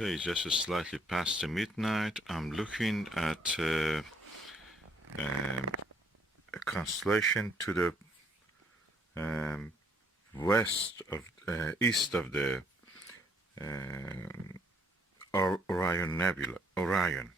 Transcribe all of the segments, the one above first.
Okay, just slightly past the midnight. I'm looking at a constellation to the um, east of the Orion Nebula. Orion.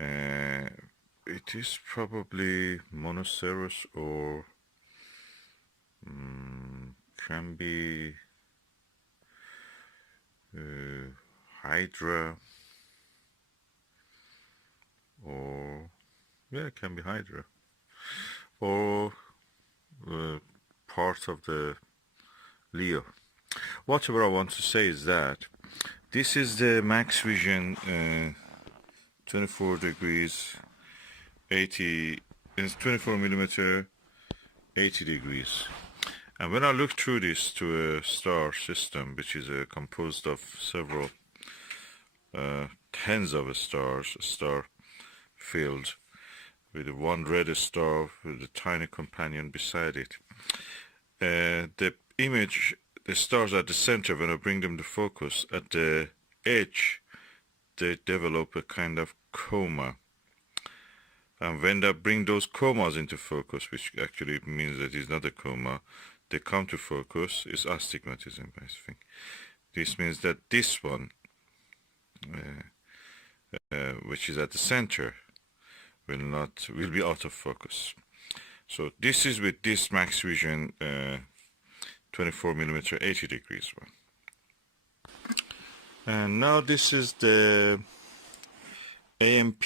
It is probably Monoceros or can be Hydra, or yeah, it can be Hydra, or part of the Leo. Whatever I want to say is that this is the max vision 24 degrees 80, it's 24 millimeter 80 degrees. And when I look through this to a star system, which is composed of several tens of stars, a star field with one red star with a tiny companion beside it, the image, the stars at the center, when I bring them to focus, at the edge, they develop a kind of coma. And when I bring those comas into focus, which actually means that it's not a coma, they come to focus, is astigmatism, I think. This means that this one, which is at the center, will be out of focus. So this is with this max vision 24 millimeter 80 degrees one. And now this is the AMP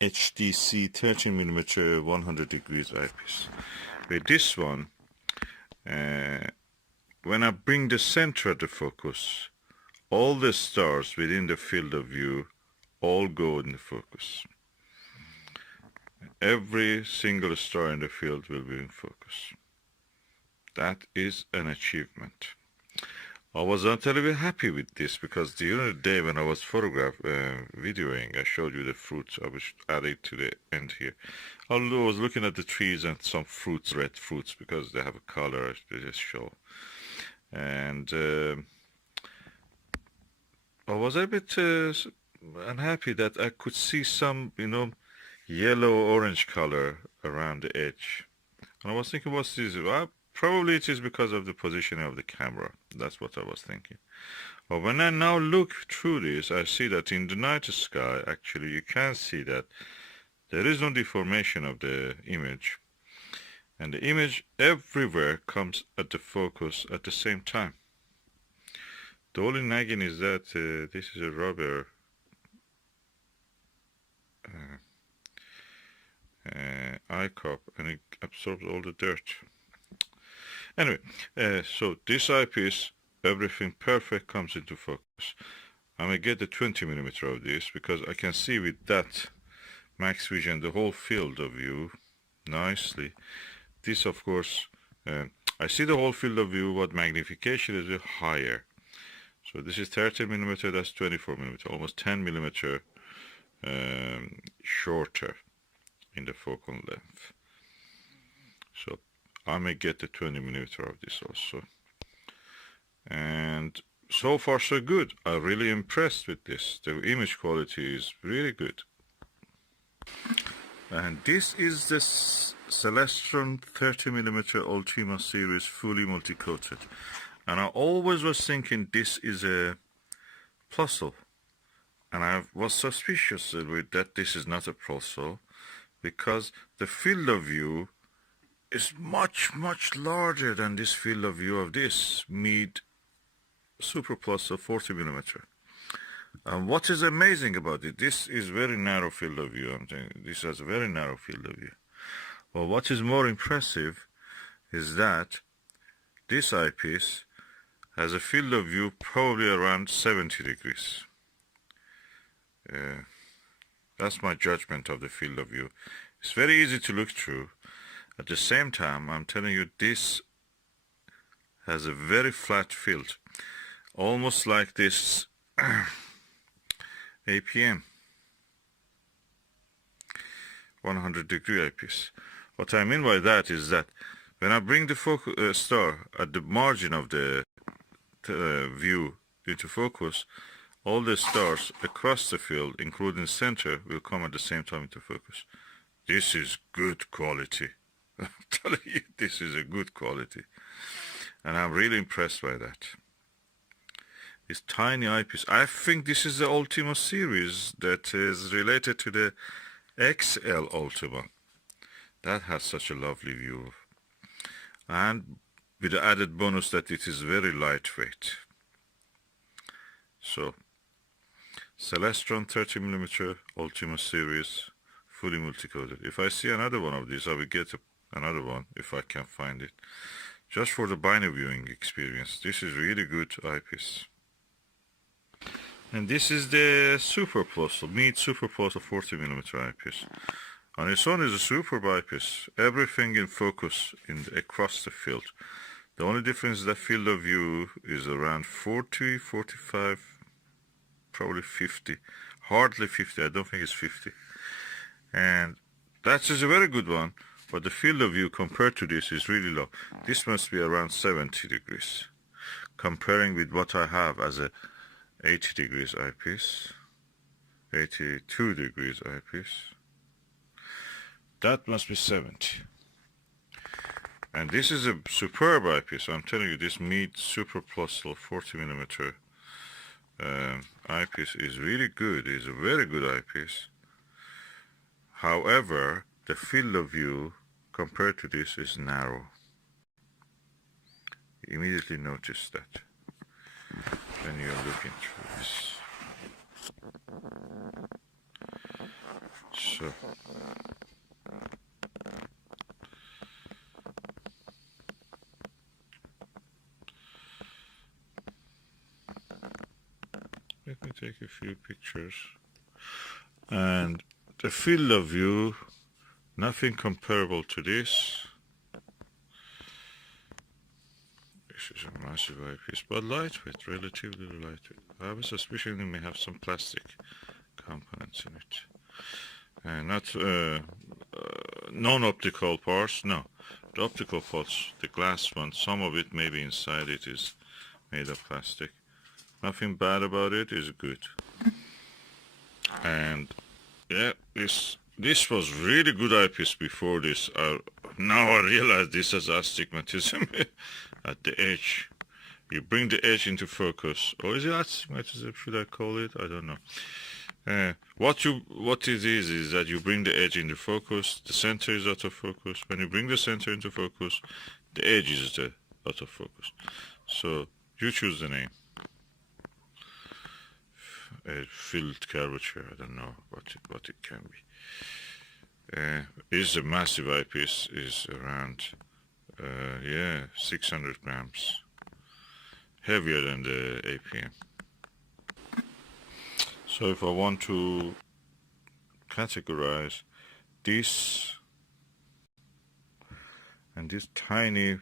HDC 13 millimeter 100 degrees eyepiece. With this one, when I bring the center of the focus, all the stars within the field of view all go in the focus. Every single star in the field will be in focus. That is an achievement. I was not terribly happy with this because the other day when I was videoing, I showed you the fruits. I was adding to the end here. Although I was looking at the trees and some fruits, red fruits, because they have a color, they just show. And I was a bit unhappy that I could see some, yellow-orange color around the edge. And I was thinking, what's this? Well, probably it is because of the positioning of the camera. That's what I was thinking. But when I now look through this, I see that in the night sky, actually, you can see that there is no deformation of the image. And the image everywhere comes at the focus at the same time. The only nagging is that this is a rubber eye cup, and it absorbs all the dirt. Anyway, so this eyepiece, everything perfect comes into focus. I'm gonna get the 20 millimeter of this because I can see with that max vision the whole field of view nicely. This, of course, I see the whole field of view, but magnification is higher. So this is 30 millimeter, that's 24 millimeter, almost 10 millimeter shorter in the focal length. So I may get the 20 millimeter of this also. And so far so good. I'm really impressed with this. The image quality is really good. And this is the Celestron 30 millimeter Ultima series fully multi-coated. And I always was thinking this is a Plusle. And I was suspicious with that this is not a Plusle, because the field of view is much, much larger than this field of view of this mid Super Plusle 40 millimeter. And what is amazing about it, this is very narrow field of view. I'm saying this has a very narrow field of view. Well, what is more impressive is that this eyepiece has a field of view probably around 70 degrees. That's my judgment of the field of view. It's very easy to look through. At the same time, I'm telling you, this has a very flat field, almost like this APM 100 degree eyepiece. What I mean by that is that when I bring the star at the margin of the view into focus, all the stars across the field, including center, will come at the same time into focus. This is good quality. I'm telling you, this is a good quality. And I'm really impressed by that. This tiny eyepiece. I think this is the Ultima series that is related to the XL Ultima. That has such a lovely view. And with the added bonus that it is very lightweight. So, Celestron 30mm Ultima series, fully multi-coated. If I see another one of these, I will get another one if I can find it. Just for the binary viewing experience. This is really good eyepiece. And this is the Super Plus, Meet Super Plus 40mm eyepiece. On its own is a superb eyepiece. Everything in focus across the field. The only difference is that field of view is around 40, 45, probably 50. Hardly 50, I don't think it's 50. And that is a very good one, but the field of view compared to this is really low. This must be around 70 degrees. Comparing with what I have as a 80 degrees eyepiece, 82 degrees eyepiece. That must be 70. And this is a superb eyepiece. I'm telling you, this Meet Super Plus 40mm eyepiece is really good. It's a very good eyepiece. However, the field of view compared to this is narrow. You immediately notice that when you're looking through this. So, let me take a few pictures. And the field of view, nothing comparable to this. This is a massive eyepiece, but lightweight, relatively lightweight. I have a suspicion it may have some plastic components in it. And not non-optical parts, no. The optical parts, the glass one, some of it maybe inside it is made of plastic. Nothing bad about it, is good. And yeah, this was really good eyepiece before this. Now I realize this has astigmatism at the edge. You bring the edge into focus. Or is it astigmatism, should I call it? I don't know. What it is that you bring the edge into focus, the center is out of focus. When you bring the center into focus, the edge is out of focus. So you choose the name. Field curvature, I don't know what it can be. Is a massive eyepiece, is around 600 grams, heavier than the APM. So if I want to categorize this and this tiny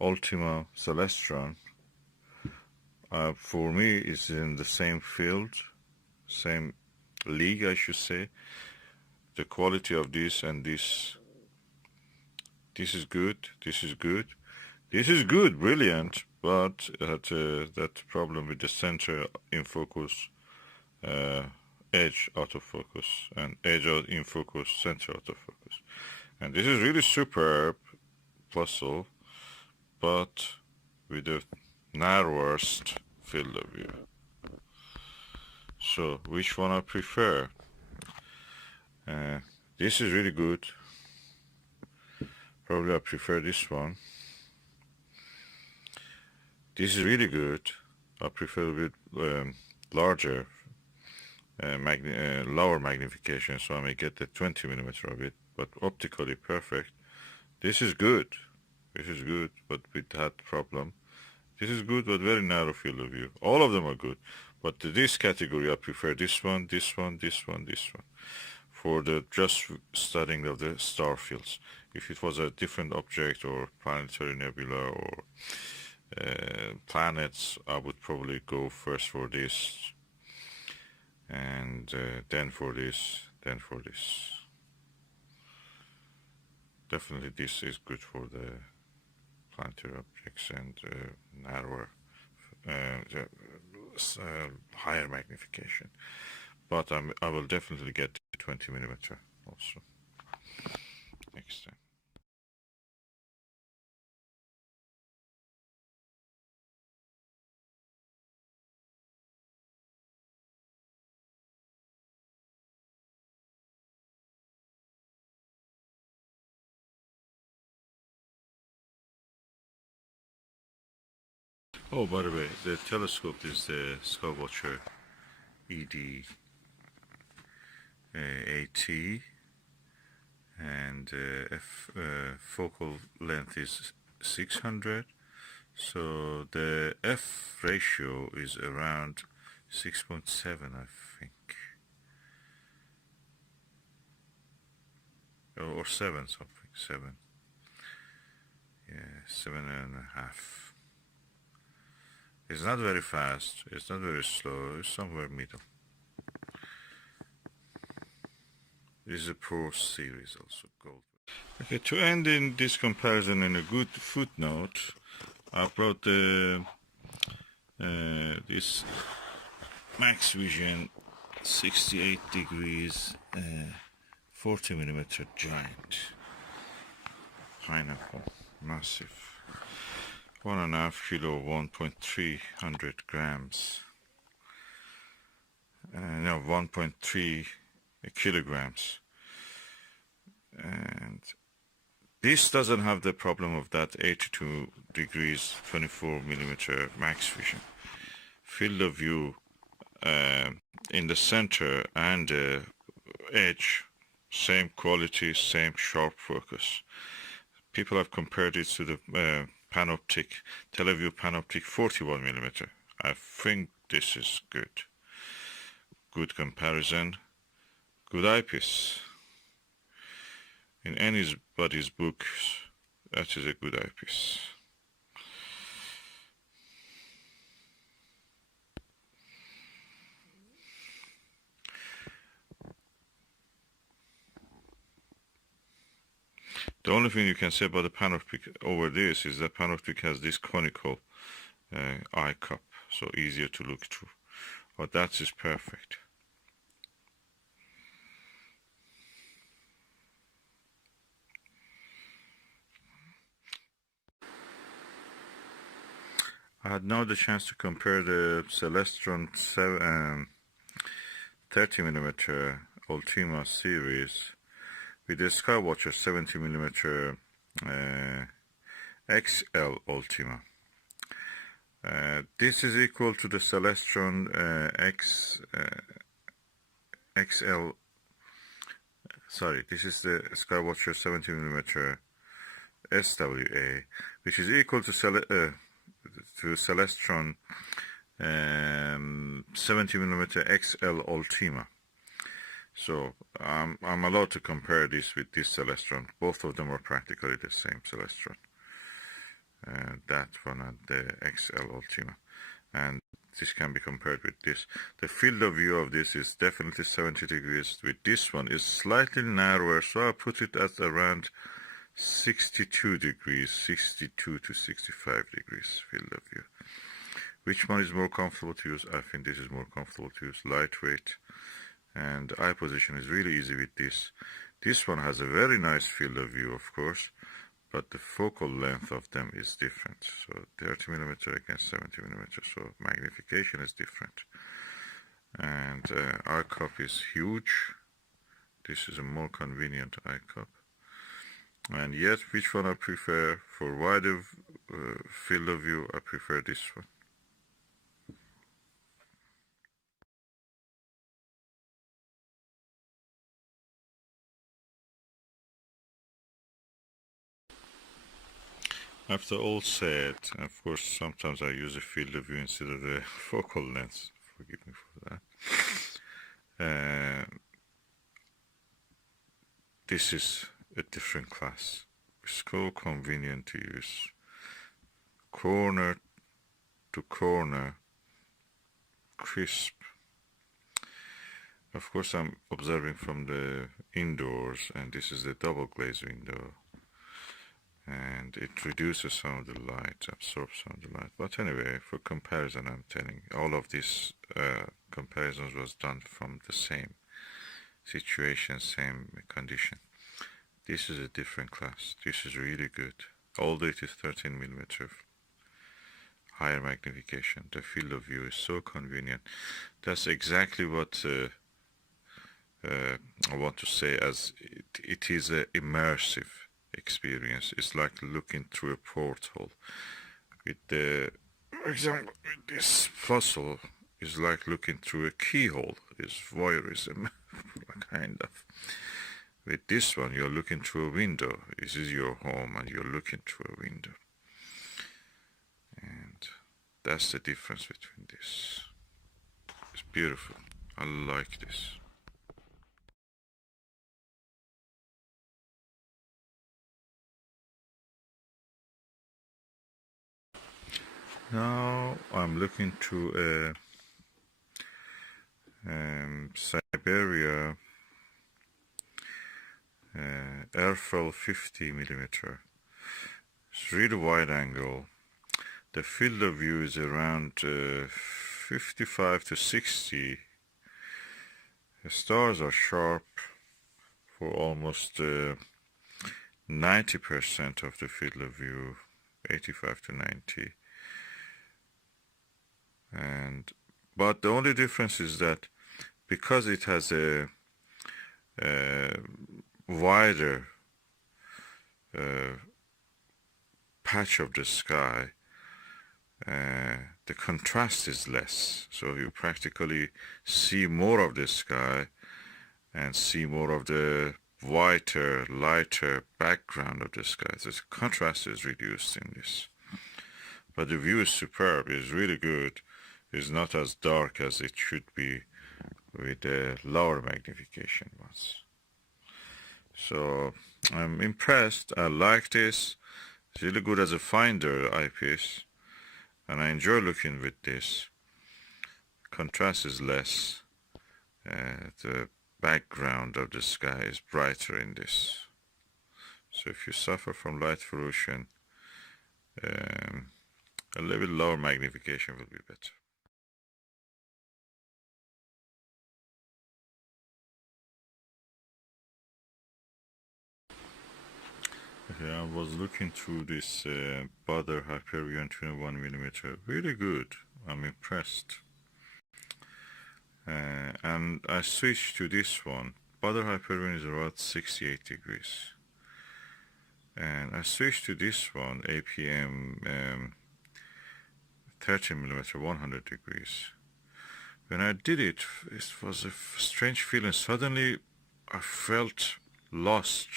Ultima Celestron, for me it's in the same field, same league I should say. The quality of this and this is good, this is good, this is good, brilliant, but that problem with the center in focus, edge out of focus, and edge out in focus, center out of focus. And this is really superb puzzle, but with the narrowest field of view. So which one I prefer? This is really good. Probably I prefer this one. This is really good. I prefer a bit larger, lower magnification, so I may get the 20mm of it, but optically perfect. This is good. This is good, but with that problem. This is good, but very narrow field of view. All of them are good, but to this category I prefer this one, this one, this one, this one, for the just studying of the star fields. If it was a different object or planetary nebula or planets, I would probably go first for this, and then for this, then for this. Definitely this is good for the planetary objects and narrower higher magnification, but I will definitely get to 20 millimeter also next time. Oh, by the way, the telescope is the Skywatcher ED80, and focal length is 600. So the f ratio is around 6.7, I think, or 7 something, 7. Yeah, 7.5. It's not very fast, it's not very slow, it's somewhere middle. This is a Pro series also, gold. Okay, to end in this comparison in a good footnote, I brought this Max Vision 68 degrees 40 millimeter giant pineapple, massive, 1.5 kilo, 1.300 grams, no, 1.3 kilograms, and this doesn't have the problem of that 82 degrees 24 millimeter Max Vision. Field of view in the center and the edge, same quality, same sharp focus. People have compared it to the Panoptic, Teleview Panoptic 41 millimeter. I think this is good. Good comparison, good eyepiece. In anybody's book, that is a good eyepiece. The only thing you can say about the Panoptic over this is that Panoptic has this conical eye cup, so easier to look through. But that is perfect. I had now the chance to compare the Celestron 30mm Ultima series with the Skywatcher 70mm XL Ultima. This is equal to the Celestron XL. Sorry, this is the Skywatcher 70mm SWA, which is equal to Celestron 70mm XL Ultima. So I'm allowed to compare this with this Celestron. Both of them are practically the same Celestron. That one and the XL Ultima. And this can be compared with this. The field of view of this is definitely 70 degrees. With this one is slightly narrower, so I'll put it at around 62 degrees, 62 to 65 degrees field of view. Which one is more comfortable to use? I think this is more comfortable to use. Lightweight, and eye position is really easy with this. This one has a very nice field of view, of course, but the focal length of them is different. So 30mm against 70mm, so magnification is different. And eye cup is huge. This is a more convenient eye cup. And yet, which one I prefer? For wider field of view, I prefer this one. After all said, of course, sometimes I use a field of view instead of the focal length. Forgive me for that. This is a different class. It's so convenient to use. Corner to corner, crisp. Of course, I'm observing from the indoors, and this is the double glazed window. and it reduces some of the light, absorbs some of the light. But anyway, for comparison, I'm telling you, all of these comparisons was done from the same situation, same condition. This is a different class. This is really good. Although it is 13 millimeter higher magnification, the field of view is so convenient. That's exactly what I want to say, as it is an immersive experience. It's like looking through a porthole. With the, for example, with this puzzle is like looking through a keyhole. It's voyeurism, kind of. With this one, you're looking through a window. This is your home, and you're looking through a window. And that's the difference between this. It's beautiful. I like this. Now I'm looking to Siberia airfoil 50 millimeter. It's really wide angle. The field of view is around 55 to 60. The stars are sharp for almost 90% of the field of view, 85 to 90. But the only difference is that because it has a wider patch of the sky, the contrast is less, so you practically see more of the sky and see more of the whiter, lighter background of the sky. So the contrast is reduced in this. But the view is superb. It's really good. It's not as dark as it should be with the lower magnification ones. So I'm impressed. I like this. It's really good as a finder eyepiece, and I enjoy looking with this. Contrast is less. The background of the sky is brighter in this. So if you suffer from light pollution, a little bit lower magnification will be better. Okay, I was looking through this Butter Hyperion 21mm. Really good. I'm impressed. And I switched to this one. Butter Hyperion is about 68 degrees. And I switched to this one, APM 13mm, 100 degrees. When I did it, it was a strange feeling. Suddenly, I felt lost,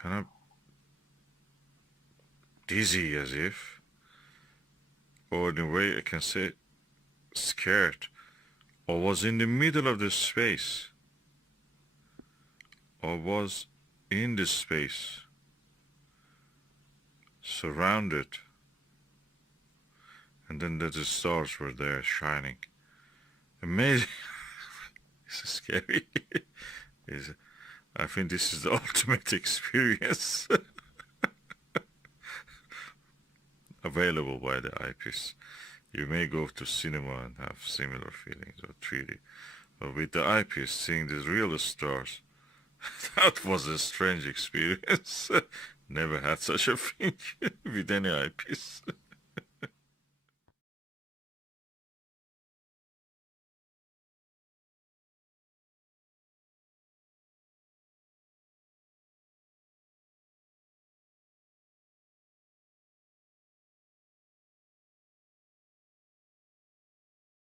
kind of dizzy, as if, or in a way I can say, scared, or was in the middle of the space, or was in the space, surrounded, and then the stars were there shining. Amazing. It's scary. I think this is the ultimate experience. Available by the Eyepiece. You may go to cinema and have similar feelings, or 3D. But with the Eyepiece, seeing the real stars, that was a strange experience. Never had such a thing with any Eyepiece.